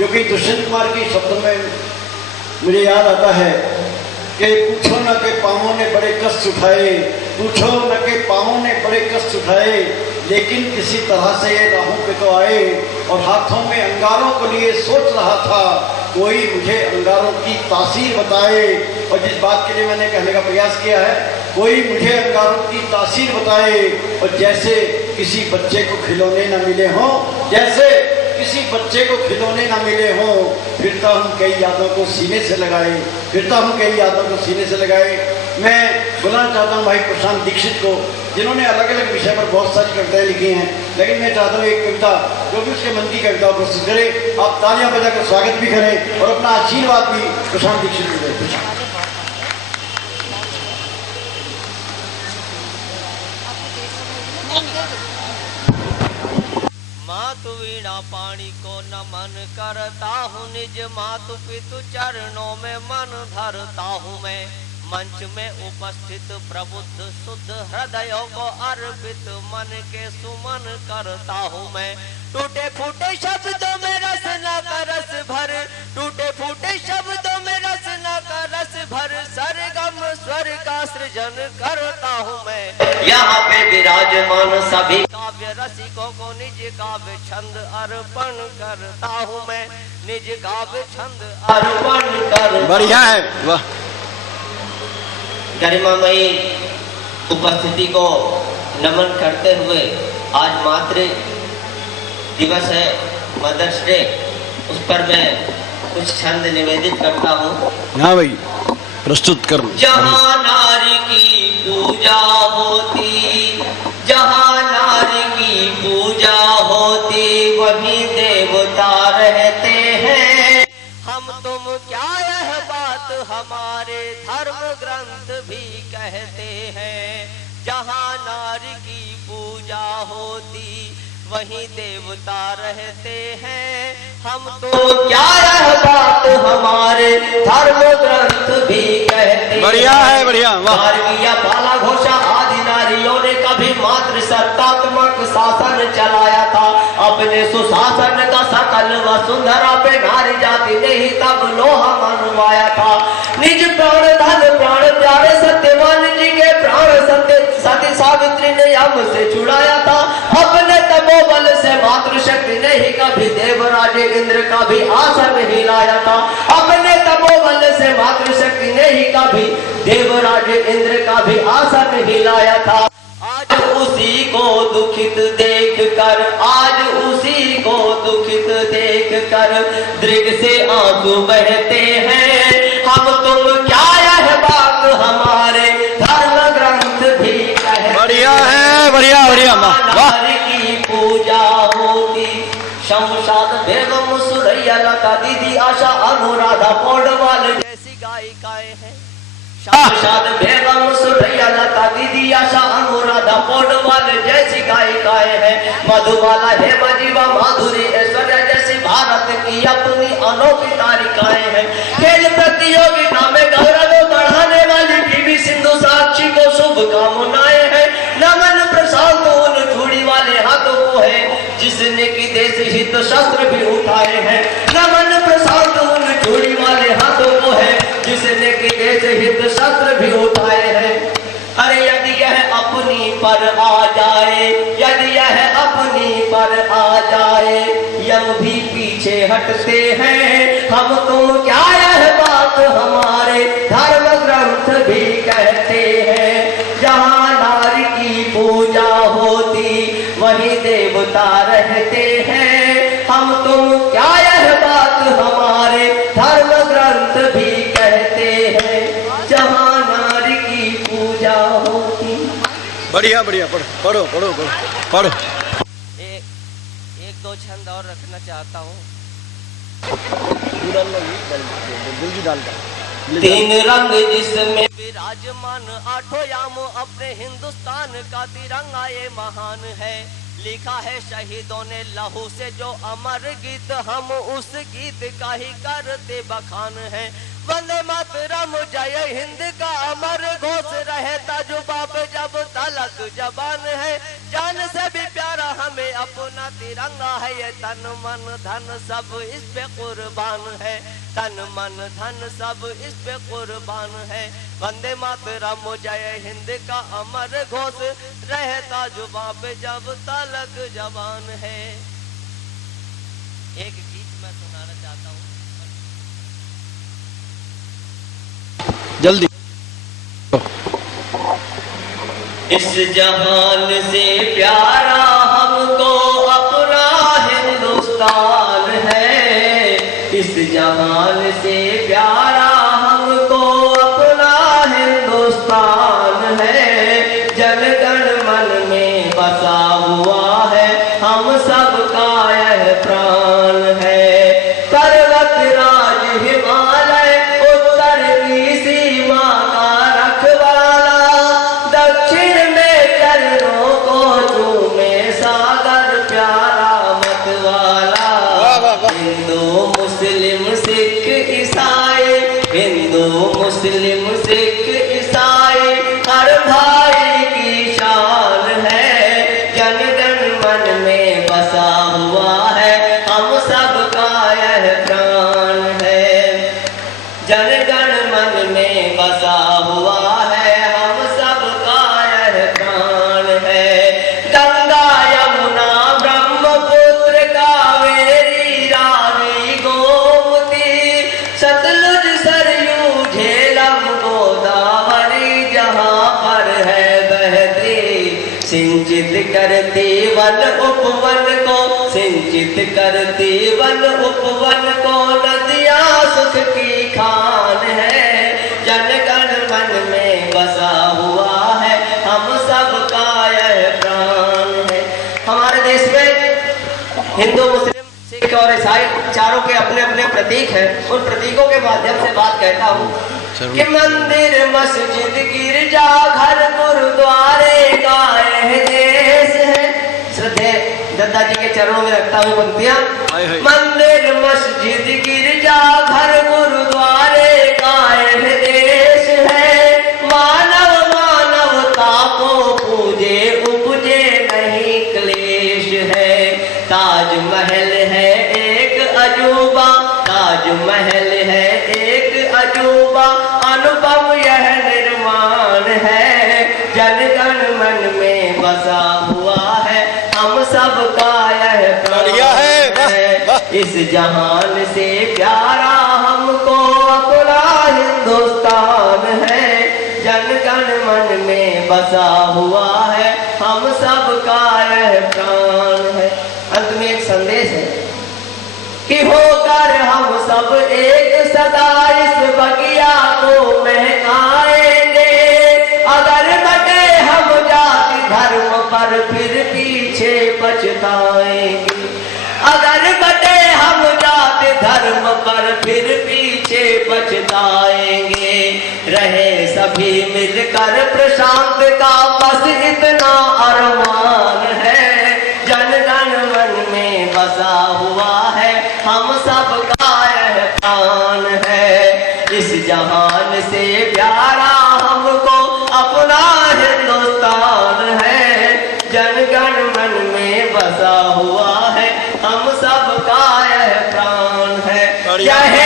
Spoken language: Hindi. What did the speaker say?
जो कि दुष्यंत कुमार के शब्दों में मुझे याद आता है कि पूछो न के पाँवों ने बड़े कष्ट उठाए, पूछो न के पाँवों ने बड़े कष्ट उठाए, लेकिन किसी तरह से ये राहों पे तो आए। और हाथों में अंगारों को लिए सोच रहा था, कोई मुझे अंगारों की तासीर बताए। और जिस बात के लिए मैंने कहने का प्रयास किया है, कोई मुझे अंगारों की तासीर बताए। और जैसे किसी बच्चे को खिलौने न मिले हों, जैसे किसी बच्चे को खिलौने ना मिले हों, फिर तो हम कई यादों को सीने से लगाए, फिर तो हम कई यादों को सीने से लगाए। मैं बुलाना चाहता हूँ भाई प्रशांत दीक्षित को, जिन्होंने अलग अलग विषय पर बहुत सारी कविताएं लिखी हैं, लेकिन मैं चाहता हूँ एक कविता जो भी उसके मन की कविता प्रस्तुत करे। आप तालियां बजाकर स्वागत भी करें और अपना आशीर्वाद भी प्रशांत दीक्षित को दें। मातु वीणा पाणी को नमन करता हूँ, निज मातु पितु चरणों में मन धरता हूँ मैं। मंच में उपस्थित प्रबुद्ध शुद्ध हृदयों को अर्पित मन के सुमन करता हूँ मैं। टूटे फूटे शब्दों में रसना का रस भर, टूटे फूटे शब्दों में रसना का रस भर, सरगम स्वर का सृजन करता हूँ मैं। यहाँ पे विराजमान सभी काव्य रसिकों को निज काव्य छंद अर्पण करता हूँ मैं, निज काव्य छंद अर्पण कर। बढ़िया है, वाह। गरिमामयी उपस्थिति को नमन करते हुए, आज मातृ दिवस है, मदर्स डे, उस पर मैं कुछ छंद निवेदित करता हूँ। हाँ भाई, प्रस्तुत कर। जहाँ नारी की पूजा होती, जहाँ नारी की पूजा होती, वहीं देवता रहते हैं। हम तुम क्या यह बात हमारे धर्म ग्रंथ भी कहते हैं। जहाँ नारी की पूजा होती, वहीं देवता रहते हैं। हम तो क्या यह बात हमारे धर्म ग्रंथ भी कहते हैं। बढ़िया है, बढ़िया, वाह। बाला घोषा आदि नारियों ने कभी मात्र सत्तात्मक शासन चलाया था। अपने सुशासन का सकल वसुंधरा पे नारी जाति ने ही तब लोहा मनवाया था। निज प्राण धन प्राण प्यारे सत्यवान जी के प्राण सत्य सती सावित्री ने यम से छुड़ाया था। अपने तपोबल से मातृशक्ति ने ही कभी देवराज इंद्र का भी आसन हिलाया था। अपने तपोबल से मातृशक्ति ने ही कभी देवराज इंद्र का भी आसन हिलाया था। आज उसी को दुखित देख कर, आज उसी को दुखित देख कर दृढ़ से आंसू बहते हैं। हम तुम क्या यह बात हमारे धर्म ग्रंथ भी कहते। बढ़िया है, बढ़िया बढ़िया, वाह। की पूजा होती, शमशाद बेगम सुरैया लता दीदी आशा अनुराधा पौडवाल जैसी गायिकाएं हैं। शमशाद बेगम सुरैया लता दीदी आशा अनुराधा पौडवाल जैसी गायिकाएं हैं। मधुबाला हेमा जीवा माधुरी ऐश्वर्या जैसी भारत की अपनी अनोखी तारिकाएं हैं। खेल प्रतियोगिता में गौरव बढ़ाने वाली पीवी सिंधु साक्षी को शुभकामनाएं हैं। नमन प्रशांत उन चूड़ी वाले हाथों को है जिसने की देश हित शस्त्र भी उठाए हैं। नमन प्रशांत उन चूड़ी वाले हाथों को है जिसने की देश हित शस्त्र भी उठाए हैं। अरे यदि यह अपनी पर आ जाए, यदि यह अपनी पर आ जाए, यम भी पीछे हटते हैं। हम तुम क्या यह बात हमारे धर्म ग्रंथ भी कहते हैं। जहाँ नारी की पूजा होती, वहीं देवता रहते हैं। हम तुम क्या यह बात हमारे धर्म ग्रंथ भी कहते हैं। जहाँ नारी की पूजा होती। बढ़िया बढ़िया, पढ़ो पढ़ो पढ़ो पढ़ो पढ़ो। एक दो छंद और रखना चाहता हूँ। तीन रंग जिसमें विराजमान, आठों याम अपने हिंदुस्तान का तिरंगा ये महान है। लिखा है शहीदों ने लहू से जो अमर गीत, हम उस गीत का ही करते बखान है। वंदे मातरम जय हिंद का अमर घोष रहता जुबां पे जब तलक जबान है। जान से भी प्यारा हमें अपना तिरंगा है। ये तन मन धन सब इस पे कुर्बान है। तन मन धन सब इस पे कुर्बान है। वंदे मातरम जय हिंद का अमर घोष रहता जुबां पे जब तलक जबान है। एक गीत मैं सुनाना चाहता हूँ। जल्दी। इस जहान से प्यारा हमको अपना हिंदुस्तान है। इस जहान से प्यारा हमको अपना हिंदुस्तान है। जन गण मन में बसा हुआ है हम सबका यह प्राण है। पर्वत राज हिमालय उत्तर की सीमा का रखवाला। दक्षिण में चरणों को चूमे सागर प्यारा मतवाला। हिंदू मुस्लिम सिख ईसाई, हिंदू मुस्लिम सिख ईसाई हर भाई की शान है। जन गण मन में बसा हुआ है हम सबका यह प्राण है। जन गण मन में बसा हुआ है हम सबका यह प्राण है। गंगा यमुना ब्रह्मपुत्र कावेरी रावी गोमती सतलुज सरयू झेलम गोदावरी जहाँ पर है बहती। सिंचित करती वन उपवन को, सिंचित करती वन उपवन को नदियाँ सुख की खान है। जन गण मन में बसा हुआ है हम सबका यह प्राण है। हमारे देश में हिंदू मुस्लिम सिख और ईसाई चारों के अपने अपने प्रतीक हैं। उन प्रतीकों के माध्यम से बात कहता हूँ कि मंदिर मस्जिद गिरजा घर गुरुद्वारे का यह देश है। श्रद्धेय दत्ता जी के चरणों में रखता हूँ पंक्तियां। मंदिर मस्जिद गिरजा घर गुरुद्वारे का यह देश है। मानव मानवता को पूजे उपजे नहीं क्लेश है। ताजमहल है एक अजूबा, ताजमहल है एक अजूबा अनुपम यह निर्माण है। जन गण मन में बसा हुआ है हम सबका यह प्राण है। इस जहान से प्यारा हमको अपना हिंदुस्तान है। जन गण मन में बसा हुआ है हम सबका यह प्राण है। अंत में एक संदेश है कि होकर हम सब एक सदा इस बगिया को महकाएंगे। अगर बटे हम जाति धर्म पर फिर पीछे पछताएंगे। अगर बटे हम जाति धर्म पर फिर पीछे पछताएंगे। रहे सभी मिलकर प्रशांत का बस इतना अरमान है। जन गण मन में बसा हुआ है हम सबका यह प्राण है। इस जहान से प्यारा हमको अपना हिंदुस्तान है। जन गण मन में बसा हुआ है हम सबका यह प्राण है। जय